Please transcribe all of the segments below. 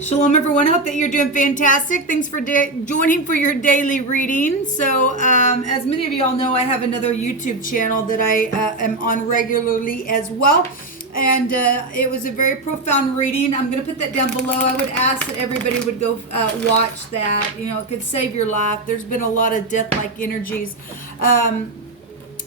Shalom, everyone. I hope that you're doing fantastic. Thanks for joining for your daily reading. So, as many of you all know, I have another YouTube channel that I am on regularly as well. And it was a very profound reading. I'm going to put that down below. I would ask that everybody would go watch that. You know, it could save your life. There's been a lot of death-like energies.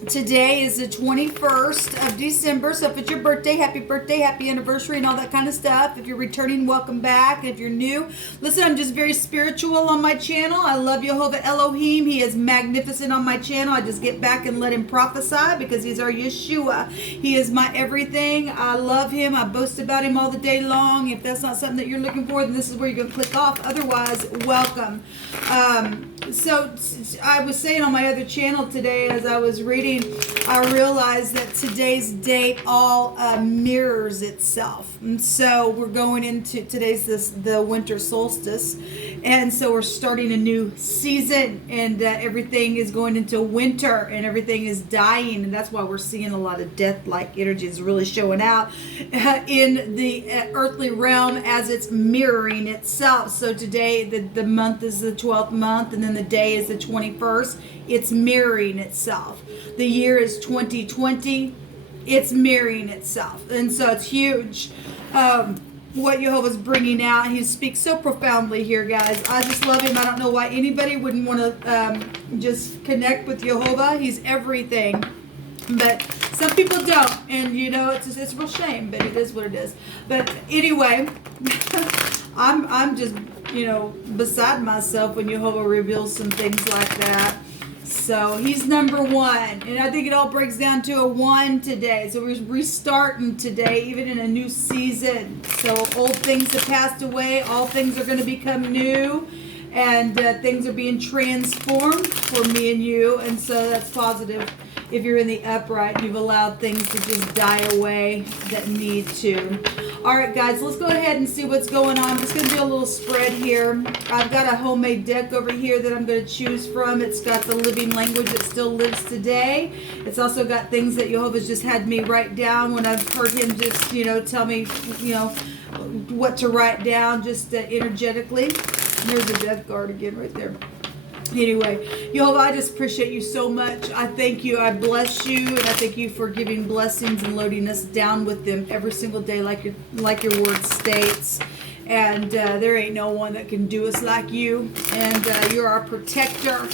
Today is the 21st of December, so if it's your birthday, happy anniversary, and all that kind of stuff. If you're returning, welcome back. If you're new, listen, I'm just very spiritual on my channel. I love Jehovah Elohim. He is magnificent on my channel. I just get back and let him prophesy because he's our Yeshua. He is my everything. I love him. I boast about him all the day long. If that's not something that you're looking for, then this is where you're going to click off. Otherwise, welcome. So I was saying on my other channel today as I was reading, I realized that today's date all mirrors itself. And so we're going into the winter solstice. And so we're starting a new season, and everything is going into winter and everything is dying. And that's why we're seeing a lot of death-like energies really showing out in the earthly realm as it's mirroring itself. So today the month is the 12th month, and then the day is the 21st. It's mirroring itself. The year is 2020. It's mirroring itself. And so it's huge what Jehovah's bringing out. He speaks so profoundly here, guys. I just love him. I don't know why anybody wouldn't want to just connect with Jehovah. He's everything. But some people don't. And, you know, it's a real shame, but it is what it is. But anyway, I'm just, you know, beside myself when Jehovah reveals some things like that. So he's number one, and I think it all breaks down to a one today. So we're restarting today, even in a new season. So old things have passed away, all things are going to become new, and things are being transformed for me and you, and so that's positive. If you're in the upright, you've allowed things to just die away that need to. All right, guys, let's go ahead and see what's going on. I'm just going to do a little spread here. I've got a homemade deck over here that I'm going to choose from. It's got the living language that still lives today. It's also got things that Jehovah's just had me write down when I've heard him just, you know, tell me, you know, what to write down just energetically. There's the death guard again right there. Anyway, Jehovah, I just appreciate you so much. I thank you. I bless you, and I thank you for giving blessings and loading us down with them every single day, like your word states. And there ain't no one that can do us like you. And you're our protector.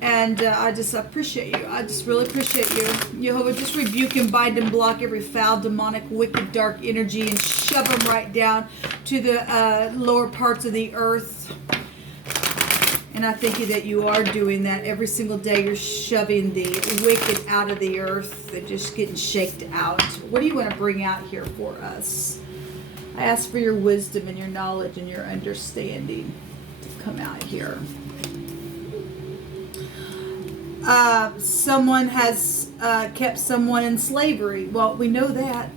And I appreciate you. I just really appreciate you. Jehovah, just rebuke and bind and block every foul, demonic, wicked, dark energy and shove them right down to the lower parts of the earth. And I thank you that you are doing that every single day. You're shoving the wicked out of the earth. They're just getting shaked out. What do you want to bring out here for us? I ask for your wisdom and your knowledge and your understanding to come out here. Someone has kept someone in slavery. Well, we know that.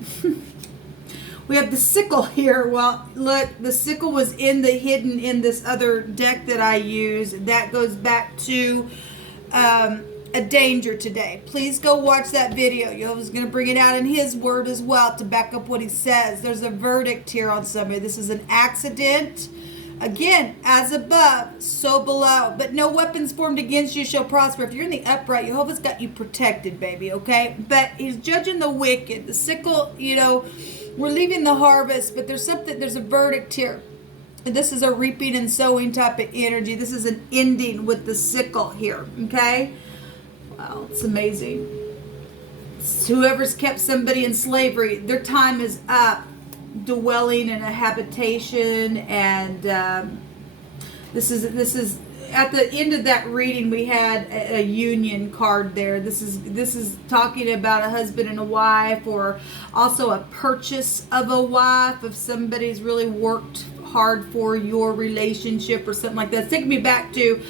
We have the sickle here. Well, look, the sickle was hidden in this other deck that I use. That goes back to a danger today. Please go watch that video. Jehovah's going to bring it out in his word as well to back up what he says. There's a verdict here on somebody. This is an accident. Again, as above, so below. But no weapons formed against you shall prosper. If you're in the upright, Jehovah's got you protected, baby, okay? But he's judging the wicked. The sickle, you know, we're leaving the harvest, but there's a verdict here. This is a reaping and sowing type of energy. This is an ending with the sickle here, okay? Wow, it's amazing. Whoever's kept somebody in slavery, their time is up, dwelling in a habitation, and this is at the end of that reading, we had a union card there. This is talking about a husband and a wife, or also a purchase of a wife, if somebody's really worked hard for your relationship or something like that. It's taking me back to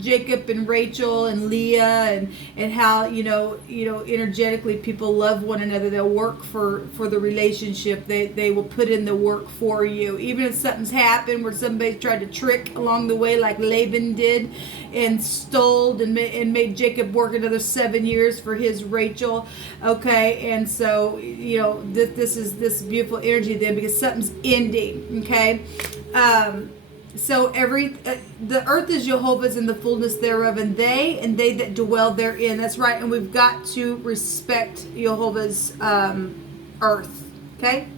Jacob and Rachel and Leah, and how you know energetically people love one another. They'll work for the relationship. They will put in the work for you, even if something's happened where somebody's tried to trick along the way, like Laban did, and stole and made Jacob work another 7 years for his Rachel. Okay, and so you know this is this beautiful energy then, because something's ending. everything, okay? So the earth is Jehovah's and the fullness thereof, and they that dwell therein. That's right, and we've got to respect Jehovah's earth, okay?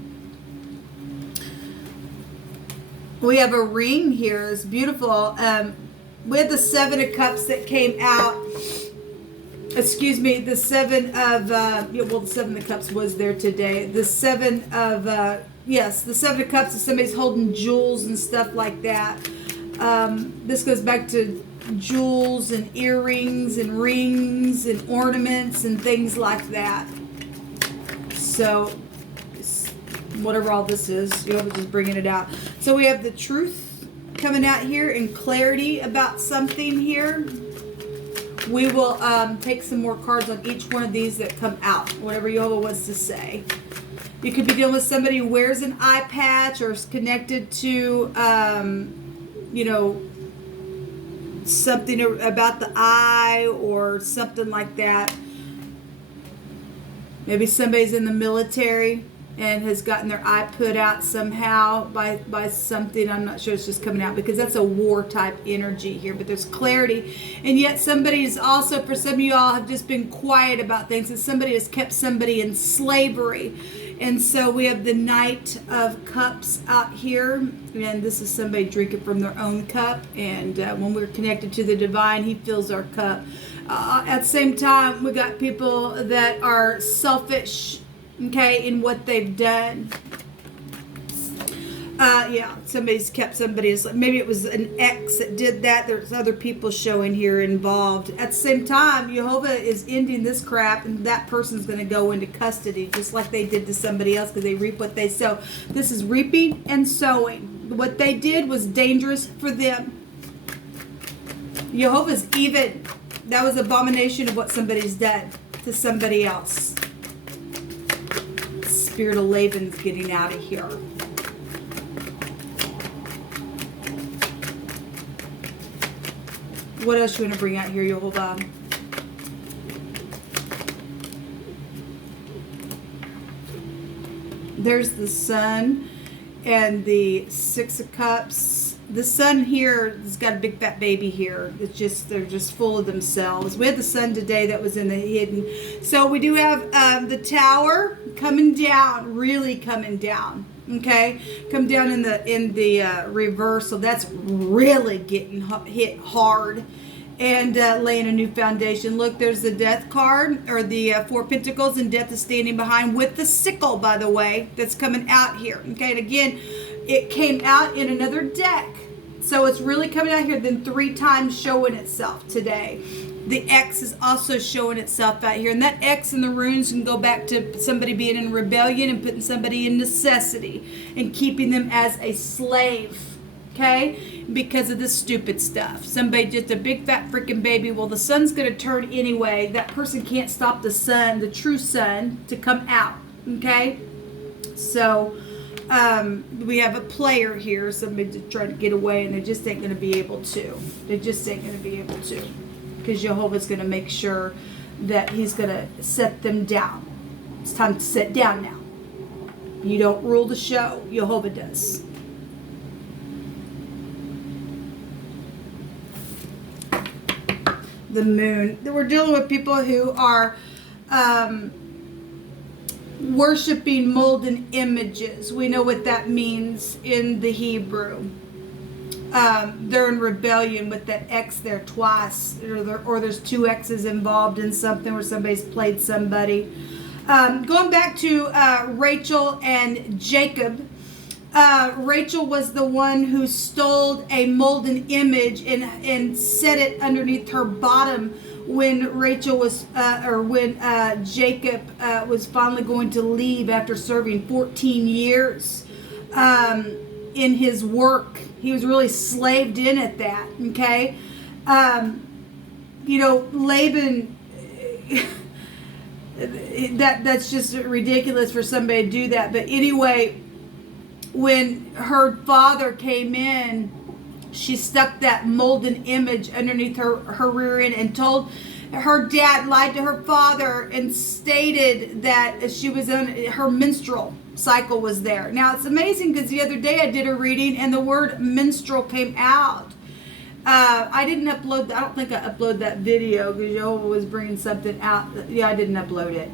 We have a ring here. It's beautiful. We had the 7 of Cups that came out. Excuse me, the 7 of, the 7 of Cups was there today. The 7 of, yes, the 7 of Cups is somebody's holding jewels and stuff like that. This goes back to jewels and earrings and rings and ornaments and things like that. So, whatever all this is, you're just bringing it out. So we have the truth coming out here and clarity about something here. We will take some more cards on each one of these that come out, whatever Jehovah wants to say. You could be dealing with somebody who wears an eye patch or is connected to, something about the eye or something like that. Maybe somebody's in the military and has gotten their eye put out somehow by something. I'm not sure, it's just coming out because that's a war type energy here, but there's clarity. And yet somebody is also, for some of you all, have just been quiet about things, and somebody has kept somebody in slavery. And so we have the Knight of Cups out here, and this is somebody drinking from their own cup, and when we're connected to the divine, he fills our cup. At the same time, we got people that are selfish, okay, in what they've done. Somebody's kept somebody's, maybe it was an ex that did that. There's other people showing here involved. At the same time, Jehovah is ending this crap, and that person's going to go into custody, just like they did to somebody else, because they reap what they sow. This is reaping and sowing. What they did was dangerous for them. Jehovah's even. That was abomination of what somebody's done to somebody else. Spirit of LABEN's getting out of here. What else you want to bring out here, Jehovah? There's the Sun and the 6 of Cups. The Sun here has got a big fat baby here. It's just, they're just full of themselves. We had the Sun today that was in the hidden. So we do have the Tower coming down, really coming down. Okay, come down in the reversal. That's really getting hit hard, and laying a new foundation. Look, there's the Death card, or the 4 Pentacles, and Death is standing behind with the sickle, by the way, that's coming out here. Okay, and again, it came out in another deck, so it's really coming out here. Then 3 times showing itself today. The X is also showing itself out here. And that X in the runes can go back to somebody being in rebellion and putting somebody in necessity and keeping them as a slave. Okay? Because of this stupid stuff. Somebody, just a big fat freaking baby. Well, the sun's going to turn anyway. That person can't stop the sun, the true sun, to come out. Okay? So, we have a player here. Somebody just trying to get away, and they just ain't going to be able to. They just ain't going to be able to. Because Jehovah's going to make sure that he's going to set them down. It's time to sit down now. You don't rule the show. Jehovah does. The Moon. We're dealing with people who are worshiping molten images. We know what that means in the Hebrew. They're in rebellion with that X there twice, or there's 2 X's involved in something where somebody's played somebody. Going back to Rachel and Jacob, Rachel was the one who stole a molten image and set it underneath her bottom when Rachel was, when Jacob was finally going to leave after serving 14 years in his work. He was really slaved in at that, okay? LABEN, that's just ridiculous for somebody to do that. But anyway, when her father came in, she stuck that molten image underneath her rear end and told her dad lied to her father and stated that she was her menstrual cycle was there. Now it's amazing because the other day I did a reading and the word menstrual came out. I didn't upload. I don't think I uploaded that video because Jehovah was bringing something out. Yeah, I didn't upload it.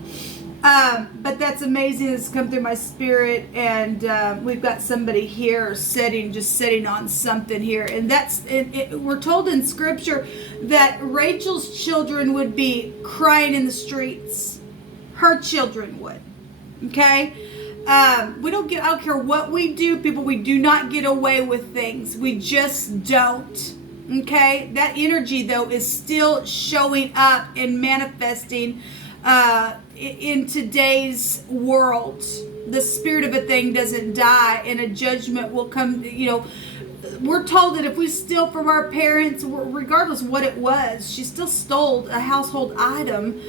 But that's amazing. It's come through my spirit, and we've got somebody here just sitting on something here, and we're told in Scripture that Rachel's children would be crying in the streets. Her children would. Okay. I don't care what we do, people. We do not get away with things. We just don't. Okay, that energy though is still showing up and manifesting in today's world. The spirit of a thing doesn't die, and a judgment will come. We're told that if we steal from our parents, regardless what it was, she still stole a household item.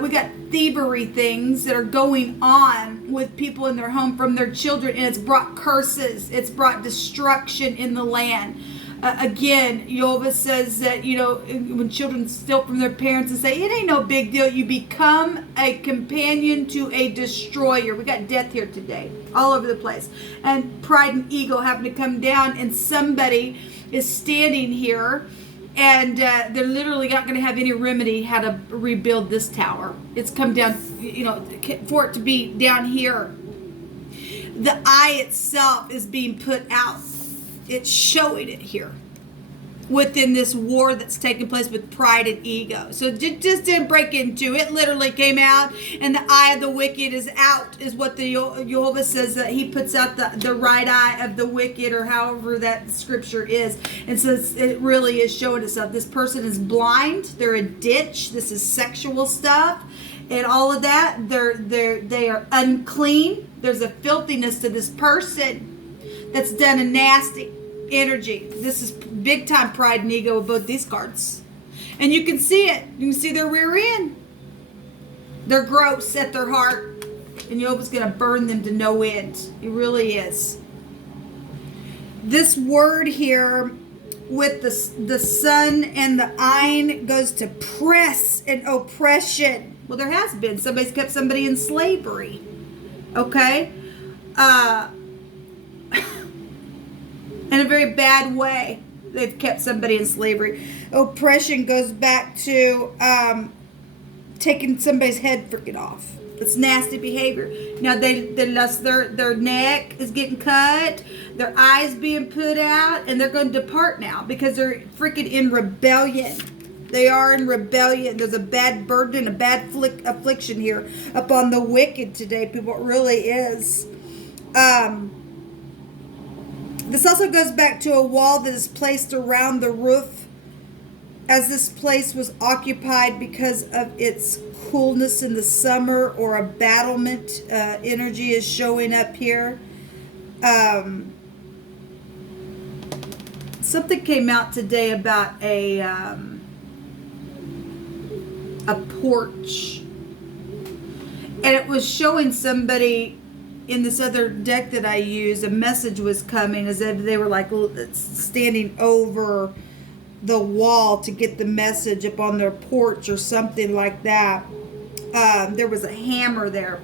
We got thievery things that are going on with people in their home from their children, and it's brought curses. It's brought destruction in the land. Again, Jehovah says that, when children steal from their parents and say, it ain't no big deal, you become a companion to a destroyer. We got death here today, all over the place. And pride and ego happen to come down, and somebody is standing here, and they're literally not going to have any remedy how to rebuild this tower. It's come down, for it to be down here. The eye itself is being put out. It's showing it here within this war that's taking place with pride and ego. So just didn't break into it. Literally came out, and the eye of the wicked is out, is what the Jehovah says, that he puts out the right eye of the wicked, or however that scripture is. And so it really is showing itself. This person is blind. They're a ditch. This is sexual stuff and all of that. They are unclean. There's a filthiness to this person that's done a nasty energy. This is big time pride and ego with both these cards. And you can see it. You can see their rear end. They're gross at their heart. And Jehovah's going to burn them to no end. He really is. This word here with the sun and the ayin goes to press and oppression. Well, there has been. Somebody's kept somebody in slavery. Okay? In a very bad way, they've kept somebody in slavery. Oppression goes back to taking somebody's head freaking off. It's nasty behavior. Now their neck is getting cut, their eyes being put out, and they're going to depart now because they're freaking in rebellion. They are in rebellion. There's a bad burden, a bad affliction here upon the wicked today, people. It really is. This also goes back to a wall that is placed around the roof, as this place was occupied because of its coolness in the summer, or a battlement energy is showing up here. Something came out today about a porch, and it was showing somebody. In this other deck that I used, a message was coming as if they were like standing over the wall to get the message up on their porch or something like that. There was a hammer there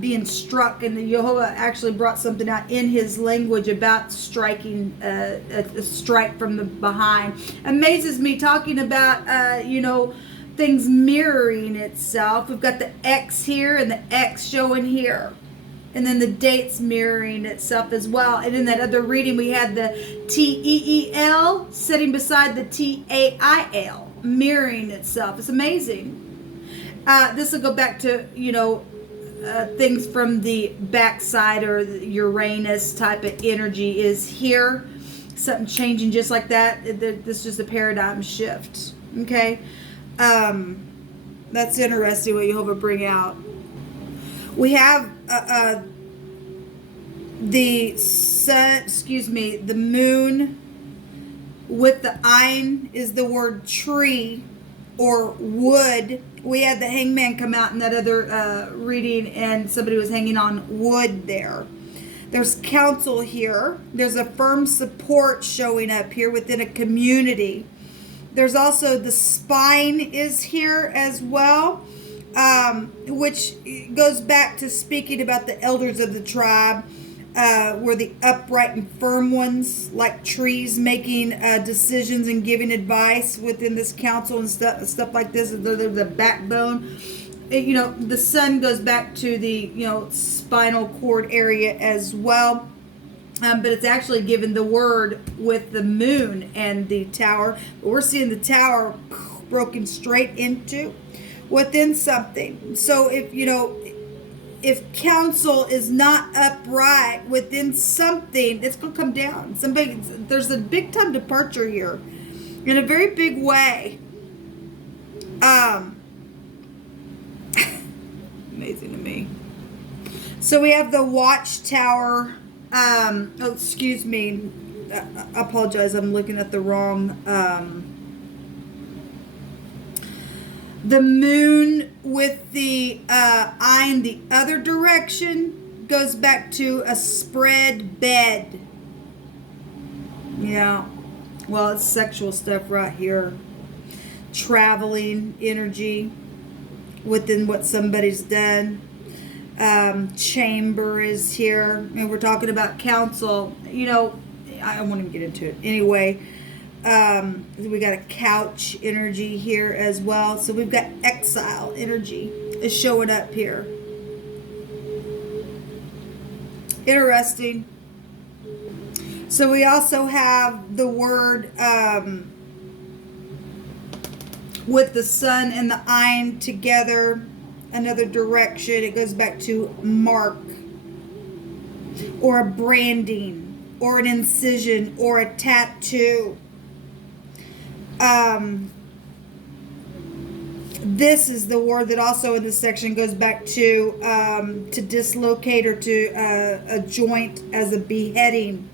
being struck, and the Jehovah actually brought something out in his language about striking a strike from the behind. Amazes me, talking about things mirroring itself. We've got the X here and the X showing here, and then the dates mirroring itself as well. And in that other reading, we had the TEEL sitting beside the TAIL, mirroring itself. It's amazing. This will go back to things from the backside, or the Uranus type of energy is here. Something changing just like that. This is just a paradigm shift. Okay. That's interesting what Jehovah bring out. We have the sun, the moon with the ayin is the word tree or wood. We had the hangman come out in that other reading, and somebody was hanging on wood there. There's counsel here. There's a firm support showing up here within a community. There's also the spine is here as well, which goes back to speaking about the elders of the tribe, were the upright and firm ones, like trees, making decisions and giving advice within this council and stuff like this. They're the backbone. The sun goes back to the spinal cord area as well. But it's actually given the word with the moon and the tower. But we're seeing the tower broken straight into within something. So if counsel is not upright within something, it's going to come down. There's a big time departure here in a very big way. Amazing to me. So we have the watchtower. Excuse me. I apologize. I'm looking at the wrong. The moon with the eye in the other direction goes back to a spread bed. Yeah. Well, it's sexual stuff right here. Traveling energy within what somebody's done. Chamber is here, and we're talking about counsel. I won't even get into it anyway. We got a couch energy here as well, so we've got exile energy is showing up here. Interesting. So we also have the word with the sun and the ayin together, another direction. It goes back to mark or a branding or an incision or a tattoo. This is the word that also in this section goes back to dislocate or to a joint as a beheading.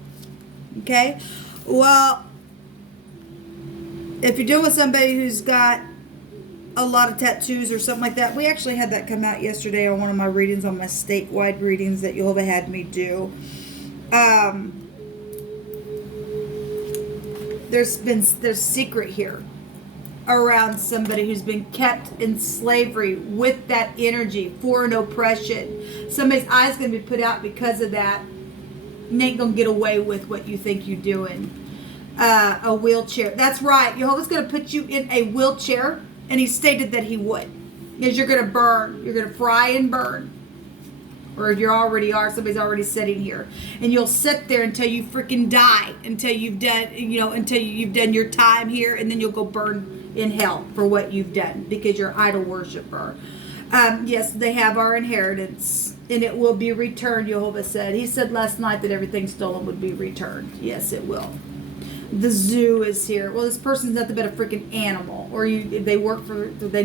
Okay? Well, if you're dealing with somebody who's got a lot of tattoos or something like that, we actually had that come out yesterday on one of my readings, on my statewide readings that Jehovah had me do. There's secret here around somebody who's been kept in slavery with that energy, foreign oppression. Somebody's eyes going to be put out because of that. You ain't going to get away with what you think you're doing. A wheelchair. That's right. Jehovah's going to put you in a wheelchair, and he stated that he would. Because you're going to burn. You're going to fry and burn. Or you already are. Somebody's already sitting here. And you'll sit there until you freaking die. Until you've done, until you've done your time here. And then you'll go burn in hell for what you've done. Because you're idol worshiper. Yes, they have our inheritance. And it will be returned, Jehovah said. He said last night that everything stolen would be returned. Yes, it will. The zoo is here. Well, this person's nothing but a freaking animal. Or they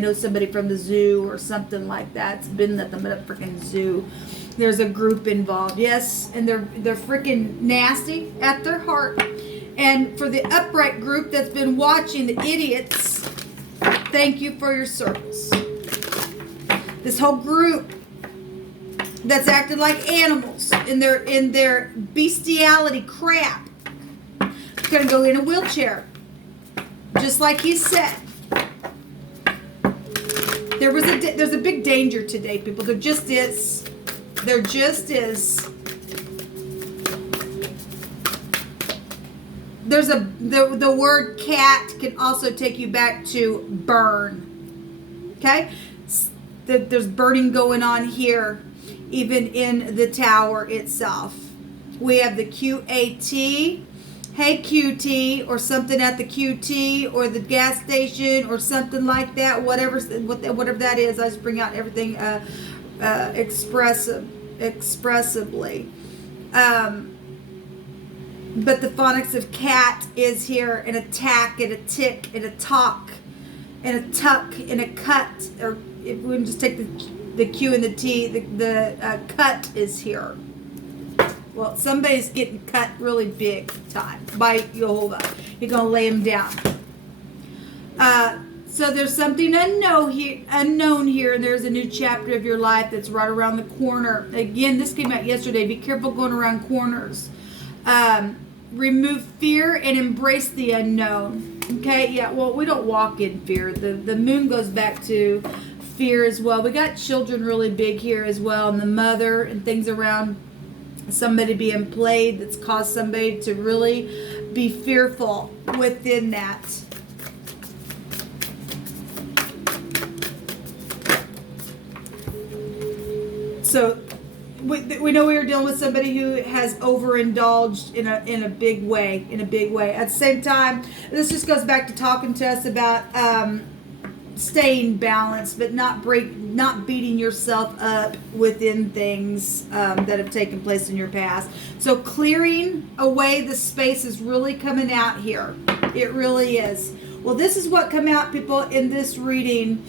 know somebody from the zoo or something like that. It's been nothing but a freaking zoo. There's a group involved. Yes, and they're freaking nasty at their heart. And for the upright group that's been watching, the idiots, thank you for your service. This whole group that's acted like animals in their bestiality crap, going to go in a wheelchair, just like he said. There's a big danger today, people. There just is. There just is. The word cat can also take you back to burn. Okay? There's burning going on here, even in the tower itself. We have the QAT. Hey QT, or something at the QT or the gas station or something like that, whatever that is. I just bring out everything expressively. But the phonics of cat is here, and a tack, and a tick, and a talk, and a tuck, and a cut. Or if we can just take the Q and the T, the cut is here. Well, somebody's getting cut really big time by Jehovah. You're going to lay him down. So there's something unknown here, and there's a new chapter of your life that's right around the corner. Again, this came out yesterday. Be careful going around corners. Remove fear and embrace the unknown. Okay, yeah, well, we don't walk in fear. The moon goes back to fear as well. We got children really big here as well, and the mother and things around somebody being played that's caused somebody to really be fearful within that. So we know we were dealing with somebody who has overindulged in a big way, At the same time, this just goes back to talking to us about staying balanced, but not beating yourself up within things that have taken place in your past. So clearing away the space is really coming out here. It really is. Well, this is what come out, people, in this reading.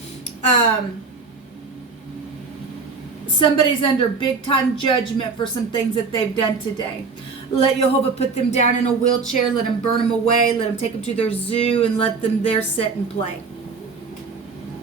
Somebody's under big time judgment for some things that they've done today. Let Jehovah put them down in a wheelchair, let them burn them away, let them take them to their zoo, and let them there sit and play.